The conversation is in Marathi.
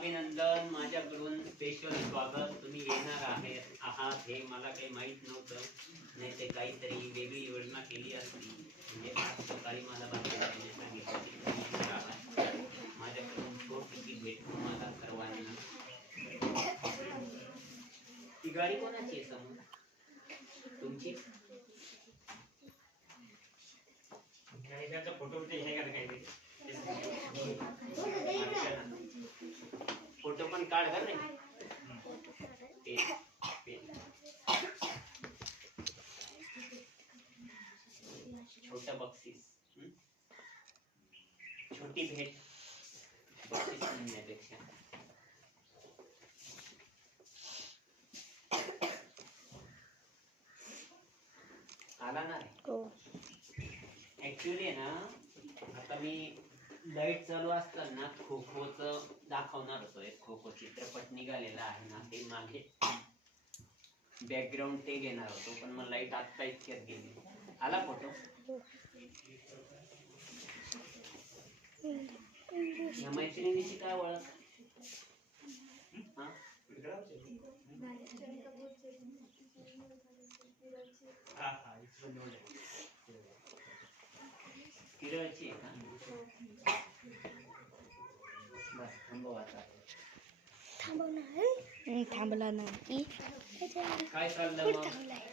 अभिनंदन, माझ्याकडून स्पेशल स्वागत. तुम्ही येणार आहात हे मला काही माहित नव्हतं. नाही ते काहीतरी वेगळी योजना केली असती. म्हणजे आज सकाळी मला बातमीदाराने सांगितलं की तुम्ही येणार आहात. माझ्याकडून तो तिकीट भेटतो मला सर्वांना. ती गाडी कोणाची आहे समोर? तुमची? फोटो हे का काही फोटो पण काढ का रे. छोटा बक्षीस, छोटी भेट बक्षीस म्हणण्यापेक्षा. आला ना रे. ऍक्च्युली आहे ना, आता मी लाईट चालू असताना खो खोच दाखवणार होतो. एक खो खो चित्रपट निघालेला आहे ना, ते मागे बॅकग्राऊंड ते घेणार होतो, पण मग लाईट आत्ता इतक्यात गेली. आला फोटो? या मैत्रिणीची काय ओळख? किरळची आहे का? बस थांबव आता. थांबला नाही. काय चाललं मग?